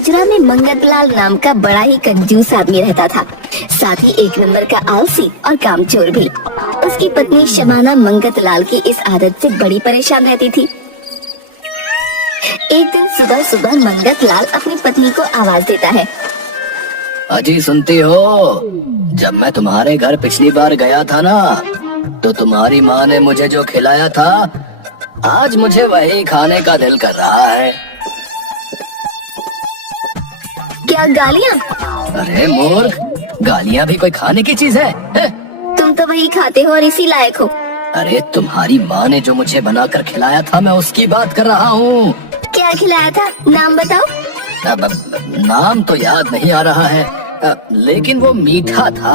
खजरा में मंगतलाल नाम का बड़ा ही कंजूस आदमी रहता था, साथ ही एक नंबर का आलसी और कामचोर भी। उसकी पत्नी शबाना मंगतलाल की इस आदत से बड़ी परेशान रहती थी। एक दिन सुबह सुबह मंगतलाल अपनी पत्नी को आवाज देता है। अजी सुनती हो, जब मैं तुम्हारे घर पिछली बार गया था ना, तो तुम्हारी माँ ने मुझे जो खिलाया था, आज मुझे वही खाने का दिल कर रहा है। क्या गालियाँ? अरे मूर्ख, गालियाँ भी कोई खाने की चीज है? तुम तो वही खाते हो और इसी लायक हो। अरे तुम्हारी माँ ने जो मुझे बनाकर खिलाया था, मैं उसकी बात कर रहा हूँ। क्या खिलाया था, नाम बताओ। अब नाम तो याद नहीं आ रहा है, लेकिन वो मीठा था।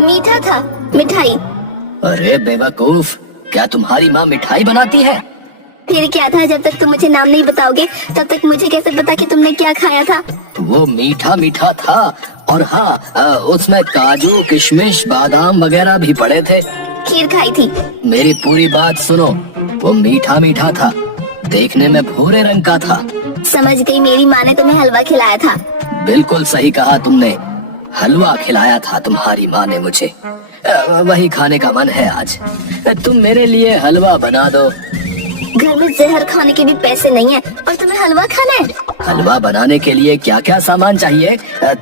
मीठा था? मिठाई? अरे बेवकूफ, क्या तुम्हारी माँ मिठाई बनाती है? फिर क्या था? जब तक तुम मुझे नाम नहीं बताओगे तब तक मुझे कैसे पता कि तुमने क्या खाया था? वो मीठा मीठा था, और हाँ, उसमें काजू किशमिश बादाम वगैरह भी पड़े थे। खीर खाई थी? मेरी पूरी बात सुनो, वो मीठा मीठा था, देखने में भूरे रंग का था। समझ गई, मेरी माँ ने तुम्हें हलवा खिलाया था। बिल्कुल सही कहा तुमने, हलवा खिलाया था तुम्हारी माँ ने मुझे। वही खाने का मन है आज। तुम मेरे लिए हलवा बना दो। घर में जहर खाने के भी पैसे नहीं है और तुम्हें हलवा खाना है? हलवा बनाने के लिए क्या क्या सामान चाहिए,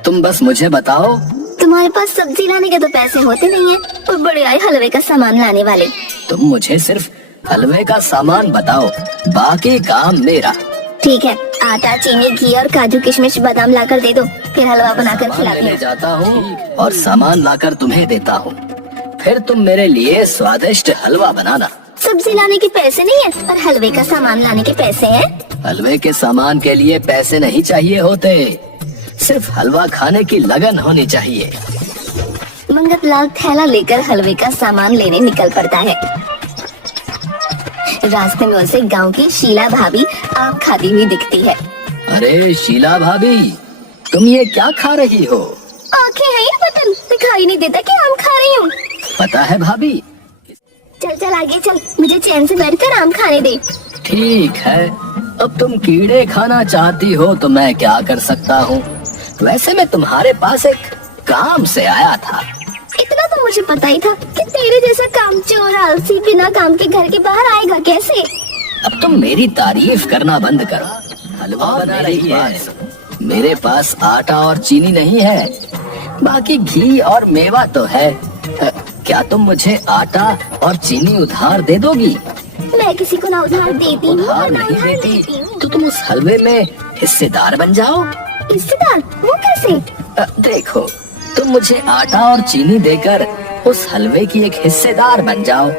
तुम बस मुझे बताओ। तुम्हारे पास सब्जी लाने के तो पैसे होते नहीं है, और बड़े आए हलवे का सामान लाने वाले। तुम मुझे सिर्फ हलवे का सामान बताओ, बाकी काम मेरा। ठीक है, आटा चीनी घी और काजू किशमिश बादाम लाकर दे दो, फिर हलवा बनाकर खिलाती ले हूँ। जाता हूँ और सामान लाकर तुम्हें देता हूँ, फिर तुम मेरे लिए स्वादिष्ट हलवा बनाना। सब्जी लाने के पैसे नहीं है और हलवे का सामान लाने के पैसे हैं। हलवे के सामान के लिए पैसे नहीं चाहिए होते, सिर्फ हलवा खाने की लगन होनी चाहिए। मंगतलाल थैला लेकर हलवे का सामान लेने निकल पड़ता है। रास्ते में उसे गांव की शीला भाभी आम खाती हुई दिखती है। अरे शीला भाभी, तुम ये क्या खा रही हो? आंखें हैं या बटन, दिखाई नहीं देता कि आम खा रही हूँ। पता है भाभी। चल चल आगे चल, मुझे चैन से बैठकर आम खाने दे। ठीक है, अब तुम कीड़े खाना चाहती हो तो मैं क्या कर सकता हूँ। वैसे मैं तुम्हारे पास एक काम से आया था। इतना तो मुझे पता ही था कि तेरे जैसा कामचोर आलसी बिना काम के घर के बाहर आएगा कैसे। अब तुम मेरी तारीफ करना बंद करो। हलवा बना रही है, मेरे पास आटा और चीनी नहीं है, बाकी घी और मेवा तो है। क्या तुम मुझे आटा और चीनी उधार दे दोगी? मैं किसी को ना उधार देती हूँ। उधार नहीं देती तो तुम उस हलवे में हिस्सेदार बन जाओ। हिस्सेदार? वो कैसे? देखो, तुम मुझे आटा और चीनी देकर उस हलवे की एक हिस्सेदार बन जाओ।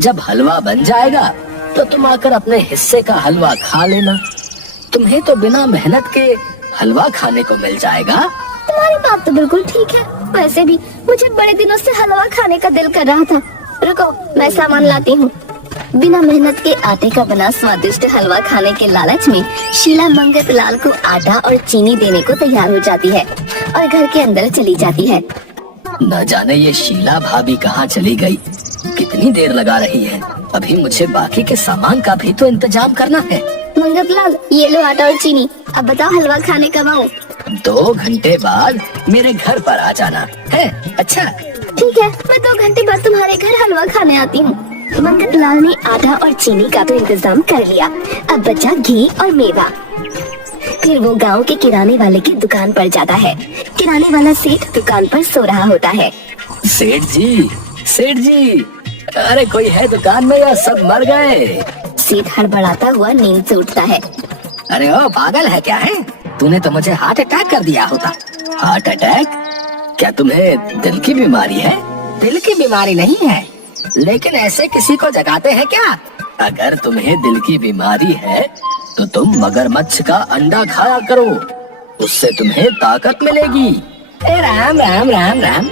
जब हलवा बन जाएगा तो तुम आकर अपने हिस्से का हलवा खा लेना। तुम्हें तो बिना मेहनत के हलवा खाने को मिल जाएगा। तुम्हारी बात तो बिल्कुल ठीक है, वैसे भी मुझे बड़े दिनों से हलवा खाने का दिल कर रहा था। रुको, मैं सामान लाती हूँ। बिना मेहनत के आटे का बना स्वादिष्ट हलवा खाने के लालच में शीला मंगतलाल को आटा और चीनी देने को तैयार हो जाती है और घर के अंदर चली जाती है। न जाने ये शीला भाभी कहाँ चली गई, कितनी देर लगा रही है। अभी मुझे बाकी के सामान का भी तो इंतजाम करना है। मंगतलाल, ये लो आटा और चीनी, अब बताओ हलवा खाने कब आऊँ? 2 घंटे बाद मेरे घर पर आ जाना है। अच्छा ठीक है, मैं 2 घंटे बाद तुम्हारे घर हलवा खाने आती हूँ। मंगतलाल ने आटा और चीनी का तो इंतजाम कर लिया, अब बचा घी और मेवा। फिर वो गांव के किराने वाले की दुकान पर जाता है। किराने वाला सेठ दुकान पर सो रहा होता है। सेठ जी, सेठ जी, अरे कोई है दुकान में या सब मर गए? सेठ हड़बड़ाता हुआ नींद से उठता है। अरे ओ पागल है क्या है? तूने तो मुझे हार्ट अटैक कर दिया होता। Heart attack? क्या तुम्हें दिल की बीमारी है? दिल की बीमारी नहीं है, लेकिन ऐसे किसी को जगाते हैं क्या? अगर तुम्हें दिल की बीमारी है तो तुम मगरमच्छ का अंडा खाया करो, उससे तुम्हें ताकत मिलेगी। ए राम राम राम राम,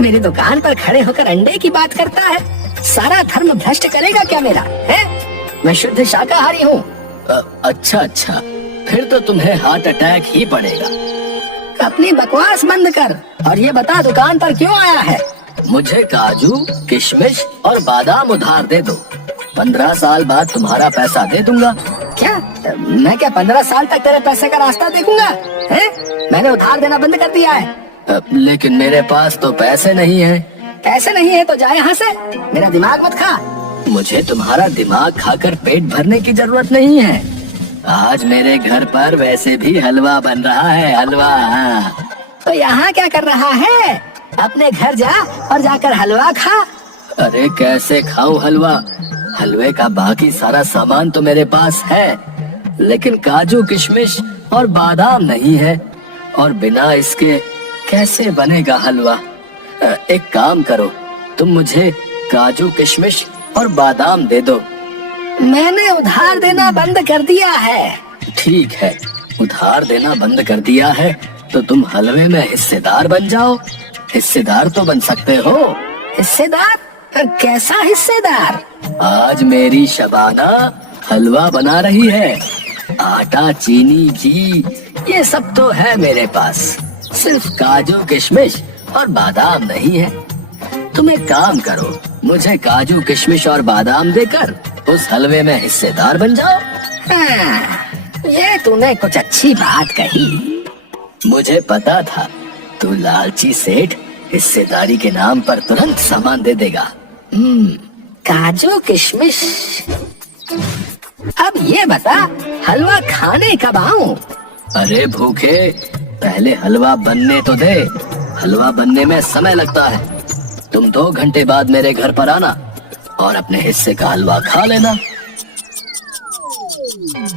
मेरी दुकान पर खड़े होकर अंडे की बात करता है। सारा धर्म भ्रष्ट करेगा क्या मेरा? है? मैं शुद्ध शाकाहारी हूँ। अच्छा अच्छा, फिर तो तुम्हें हार्ट अटैक ही पड़ेगा। अपनी बकवास बंद कर और ये बता दुकान पर क्यों आया है? मुझे काजू किशमिश और बादाम उधार दे दो, 15 साल बाद तुम्हारा पैसा दे दूंगा। क्या मैं क्या 15 साल तक तेरे पैसे का रास्ता देखूंगा? हैं? मैंने उधार देना बंद कर दिया है। लेकिन मेरे पास तो पैसे नहीं है। पैसे नहीं है तो जा यहाँ से, मेरा दिमाग मत खा। मुझे तुम्हारा दिमाग खाकर पेट भरने की जरूरत नहीं है। आज मेरे घर पर वैसे भी हलवा बन रहा है, हलवा। तो यहाँ क्या कर रहा है? अपने घर जा और जाकर हलवा खा। अरे कैसे खाऊं हलवा? हलवे का बाकी सारा सामान तो मेरे पास है, लेकिन काजू किशमिश और बादाम नहीं है, और बिना इसके कैसे बनेगा हलवा? एक काम करो, तुम मुझे काजू किशमिश और बादाम दे दो। मैंने उधार देना बंद कर दिया है। ठीक है, उधार देना बंद कर दिया है तो तुम हलवे में हिस्सेदार बन जाओ। हिस्सेदार तो बन सकते हो। हिस्सेदार? कैसा हिस्सेदार? आज मेरी शबाना हलवा बना रही है। आटा, चीनी, घी ये सब तो है मेरे पास, सिर्फ काजू किशमिश और बादाम नहीं है। तुम एक काम करो, मुझे काजू किशमिश और बादाम देकर उस हलवे में हिस्सेदार बन जाओ। हाँ, ये तूने कुछ अच्छी बात कही। मुझे पता था तू लालची सेठ हिस्सेदारी के नाम पर तुरंत सामान दे देगा। काजू किशमिश। अब ये बता, हलवा खाने कब आऊं? अरे भूखे, पहले हलवा बनने तो दे। हलवा बनने में समय लगता है। तुम 2 घंटे बाद मेरे घर पर आना और अपने हिस्से का हलवा खा लेना।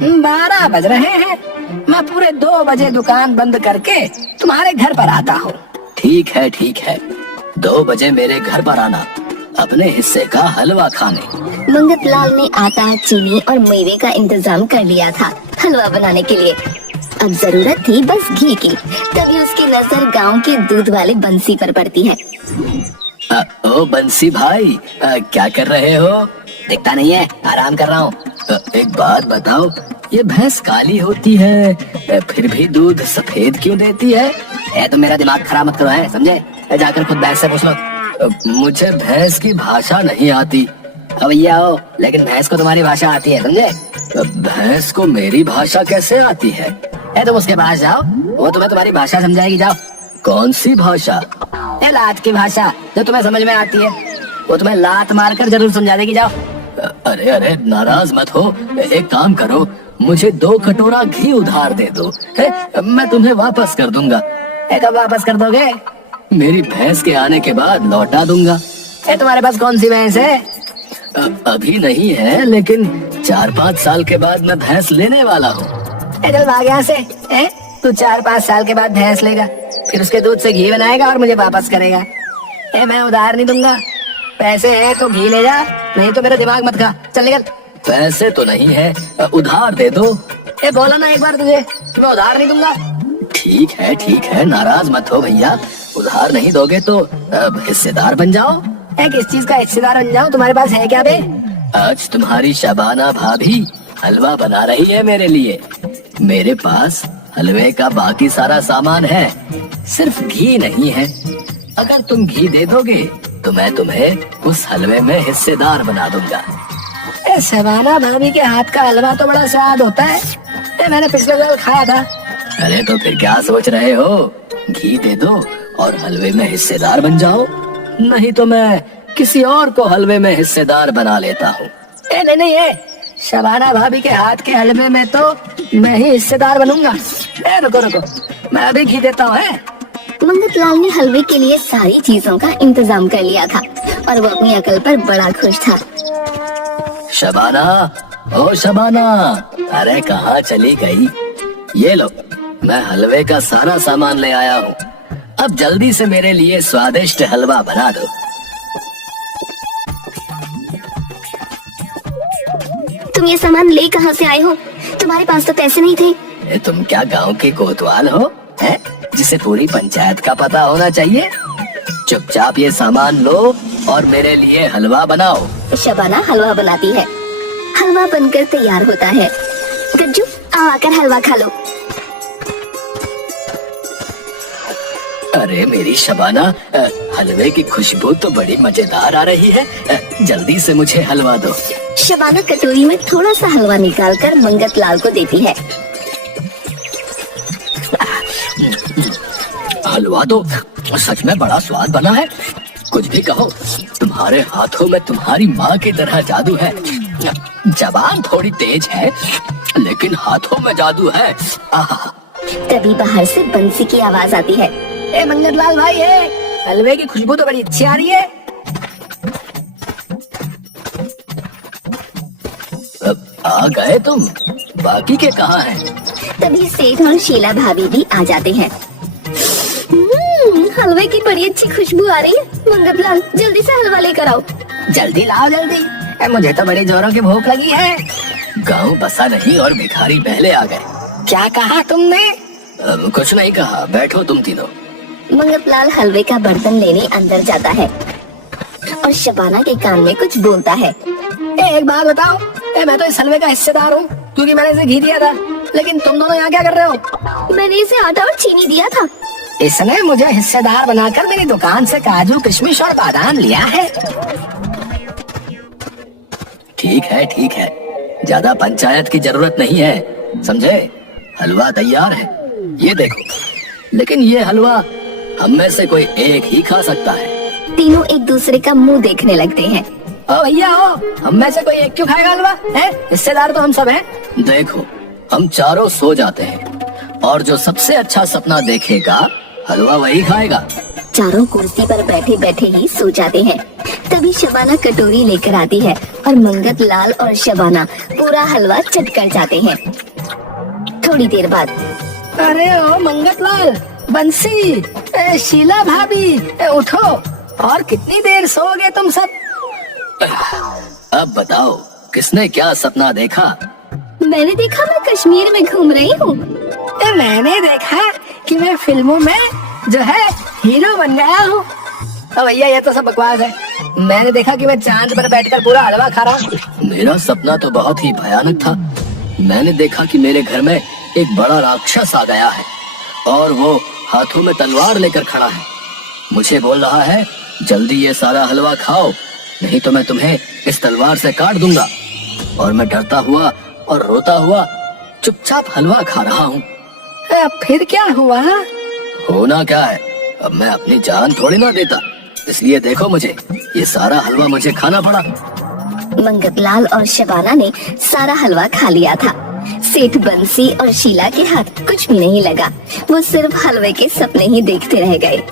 12 बज रहे हैं, मैं पूरे 2 बजे दुकान बंद करके तुम्हारे घर पर आता हूँ। ठीक है ठीक है, 2 बजे मेरे घर पर आना, अपने हिस्से का हलवा खाने। मंगत लाल ने आटा, चीनी और मेवे का इंतजाम कर लिया था हलवा बनाने के लिए। अब जरूरत थी बस घी की। तभी उसकी नजर गांव के दूध वाले बंसी पर पड़ती है। ओ बंसी भाई, क्या कर रहे हो? दिखता नहीं है, आराम कर रहा हूँ। एक बात बताओ, ये भैंस काली होती है फिर भी दूध सफेद क्यों देती है? तो मेरा दिमाग खराब मत करो, है समझे? जाकर खुद भैंस से पूछ लो। मुझे भैंस की भाषा नहीं आती। भैया हो, लेकिन भैंस को तुम्हारी भाषा आती है, समझे? भैंस को मेरी भाषा कैसे आती है? तुम उसके पास जाओ, वो तुम्हें तुम्हारी भाषा समझाएगी। जाओ। कौन सी भाषा? लात की भाषा, जो तुम्हें समझ में आती है। वो तुम्हें लात मारकर जरूर समझा देगी। जाओ। अरे अरे, नाराज मत हो, एक काम करो, मुझे 2 कटोरा घी उधार दे दो, मैं तुम्हें वापस कर दूंगा। कब वापस कर दोगे? मेरी भैंस के आने के बाद लौटा दूंगा। तुम्हारे पास कौन सी भैंस है? अभी नहीं है, लेकिन 4-5 साल के बाद मैं भैंस लेने वाला हूँ। चल भाग यहाँ से। तू 4-5 साल के बाद भैंस लेगा, फिर उसके दूध से घी बनाएगा और मुझे वापस करेगा। मैं उधार नहीं दूंगा। पैसे है तो घी ले जा, नहीं तो मेरा दिमाग मत खा। चल निकल। पैसे तो नहीं है, उधार दे दो। बोला ना एक बार तुझे, मैं उधार नहीं दूंगा। ठीक है, नाराज मत हो भैया। उधार नहीं दोगे तो हिस्सेदार बन जाओ। किस चीज का हिस्सेदार बन जाओ? तुम्हारे पास है क्या बे? आज तुम्हारी शबाना भाभी हलवा बना रही है मेरे लिए। मेरे पास हलवे का बाकी सारा सामान है, सिर्फ घी नहीं है। अगर तुम घी दे दोगे तो मैं तुम्हें उस हलवे में हिस्सेदार बना दूंगा। शबाना भाभी के हाथ का हलवा तो बड़ा स्वाद होता है, मैंने पिछले साल खाया था। अरे तो फिर क्या सोच रहे हो? घी दे दो और हलवे में हिस्सेदार बन जाओ, नहीं तो मैं किसी और को हलवे में हिस्सेदार बना लेता हूँ। नहीं है, शबाना भाभी के हाथ के हलवे में तो मैं ही हिस्सेदार बनूंगा। रुको, मैं अभी घी देता हूँ। मंगत लाल ने हलवे के लिए सारी चीजों का इंतजाम कर लिया था और वो अपनी अकल पर बड़ा खुश था। शबाना, ओ शबाना, अरे कहाँ चली गई? ये लो, मैं हलवे का सारा सामान ले आया हूँ। अब जल्दी से मेरे लिए स्वादिष्ट हलवा बना दो। तुम ये सामान ले कहाँ से आए हो? तुम्हारे पास तो पैसे नहीं थे। तुम क्या गांव के कोतवाल हो, हैं? जिसे पूरी पंचायत का पता होना चाहिए। चुपचाप ये सामान लो और मेरे लिए हलवा बनाओ। शबाना हलवा बनाती है। हलवा बनकर तैयार होता है। गज्जू, आओ आकर हलवा खा लो। अरे मेरी शबाना, हलवे की खुशबू तो बड़ी मजेदार आ रही है। जल्दी से मुझे हलवा दो। शबाना कटोरी में थोड़ा सा हलवा निकालकर मंगत लाल को देती है। हलवा तो सच में बड़ा स्वाद बना है। कुछ भी कहो, तुम्हारे हाथों में तुम्हारी माँ की तरह जादू है। जबान थोड़ी तेज है, लेकिन हाथों में जादू है। आहा। तभी बाहर से बंसी की आवाज आती है। ए मंगत लाल भाई, हलवे की खुशबू तो बड़ी अच्छी आ रही है। अब आ गए तुम, बाकी के कहाँ हैं? तभी सेठ और शीला भाभी भी आ जाते हैं। हलवे की बड़ी अच्छी खुशबू आ रही है। मंगत लाल, जल्दी से हलवा लेकर आओ। जल्दी लाओ जल्दी, मुझे तो बड़ी जोरों की भूख लगी है। गाँव बसा नहीं और भिखारी पहले आ गए। क्या कहा तुमने? कुछ नहीं कहा, बैठो तुम तीनों। मंगत लाल हलवे का बर्तन लेने अंदर जाता है और शबाना के कान में कुछ बोलता है। एक बात बताओ, मैं तो इस हलवे का हिस्सेदार हूँ क्योंकि मैंने इसे घी दिया था, लेकिन तुम दोनों यहाँ क्या कर रहे हो? मैंने इसे आटा और चीनी दिया था। इसने मुझे हिस्सेदार बनाकर मेरी दुकान से काजू किशमिश और बादाम लिया है। ठीक है, ज्यादा पंचायत की जरूरत नहीं है, समझे? हलवा तैयार है, ये देखो। लेकिन ये हलवा हम में से कोई एक ही खा सकता है। तीनों एक दूसरे का मुंह देखने लगते हैं। ओ भैया, ओ, हम में से कोई एक क्यों खाएगा हलवा? है? हिस्सेदार तो हम सब हैं। देखो, हम चारों सो जाते हैं और जो सबसे अच्छा सपना देखेगा हलवा वही खाएगा। चारों कुर्सी पर बैठे बैठे ही सो जाते हैं। तभी शबाना कटोरी लेकर आती है और मंगत लाल और शबाना पूरा हलवा चट कर जाते हैं। थोड़ी देर बाद, अरे ओ मंगत लाल, बंसी, शीला भाभी, उठो। और कितनी देर सोओगे तुम सब? अब बताओ, किसने क्या सपना देखा? मैंने देखा मैं कश्मीर में घूम रही हूँ। मैंने देखा कि मैं फिल्मों में जो है हीरो बन गया हूँ। भैया, ये तो सब बकवास है। मैंने देखा कि मैं चांद पर बैठकर पूरा हलवा खा रहा हूँ। मेरा सपना तो बहुत ही भयानक था। मैंने देखा कि मेरे घर में एक बड़ा राक्षस आ गया है और वो हाथों में तलवार लेकर खड़ा है। मुझे बोल रहा है, जल्दी ये सारा हलवा खाओ, नहीं तो मैं तुम्हें इस तलवार से काट दूंगा। और मैं डरता हुआ और रोता हुआ चुपचाप हलवा खा रहा हूँ। फिर क्या हुआ? होना क्या है, अब मैं अपनी जान थोड़ी ना देता, इसलिए देखो मुझे, ये सारा हलवा मुझे खाना पड़ा। मंगत लाल और शबाना ने सारा हलवा खा लिया था। सेठ बंसी और शीला के हाथ कुछ भी नहीं लगा। वो सिर्फ हलवे के सपने ही देखते रह गए।